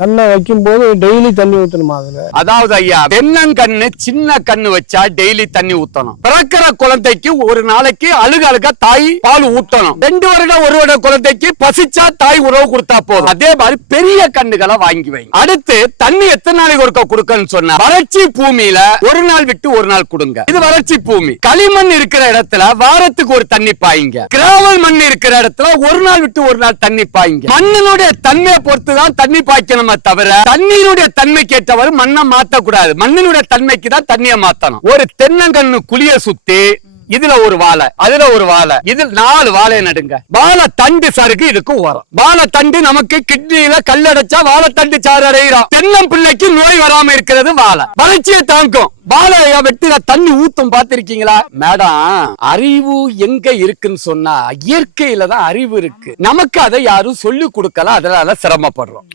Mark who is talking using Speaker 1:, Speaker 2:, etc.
Speaker 1: கண்ணை வைக்கும் போது டெய்லி தண்ணி ஊற்றணுமா அதுல?
Speaker 2: அதாவது ஐயா தென்னங்கண்ணு சின்ன கண்ணு வச்சா டெய்லி தண்ணி ஊத்தணும். பிறக்கிற குழந்தைக்கு ஒரு நாளைக்கு அழுக அழுக தாய் பால் ஊத்தணும் ரெண்டு வருடம் ஒரு வருட குழந்தைக்கு பசிச்சா தாய் உறவு கொடுத்தா போதும். அதே மாதிரி பெரிய கண்ணுகளை வாங்கி வைங்க. அடுத்து தண்ணி எத்தனை நாளைக்கு ஒருக்க கொடுக்கன்னு சொன்னா வறட்சி பூமியில ஒரு நாள் விட்டு ஒரு நாள் கொடுங்க. இது வறட்சி பூமி. களிமண் இருக்கிற இடத்துல வாரத்துக்கு ஒரு தண்ணி பாயுங்க. கிராவல் மண் இருக்கிற இடத்துல ஒரு நாள் விட்டு ஒரு நாள் தண்ணி பாயுங்க. மண்ணினுடைய தன்மையை பொறுத்து தான் தண்ணி பாய்க்கணுமே தவிர தண்ணீருடைய தன்மை கேட்டவர் மண்ணை மாத்தக்கூடாது. மண்ணினுடைய தன்மைக்கு தான் தண்ணியை மாத்தணும். ஒரு தென்னங்கண்ணு குழிய சுத்தி இதுல ஒரு வாழை அதுல ஒரு வாழை. இதில் நாலு வாழையை நடுங்க. வாழை தண்டு சருக்கு இதுக்கு உரம். வாழை தண்டு நமக்கு கிட்னியில கல்லடைச்சா வாழை தண்டு சாறு அடைகிறோம் தென்னம் பிள்ளைக்கு நோய் வராம இருக்கிறது வாழை. வளர்ச்சியை தாங்கும். வாழைய வெட்டி நான் தண்ணி ஊத்தும் பாத்திருக்கீங்களா மேடம் அறிவு எங்க இருக்குன்னு சொன்னா இயற்கையில தான் அறிவு இருக்கு. நமக்கு அதை யாரும் சொல்லி கொடுக்கல அதனால சிரமப்படுறோம்.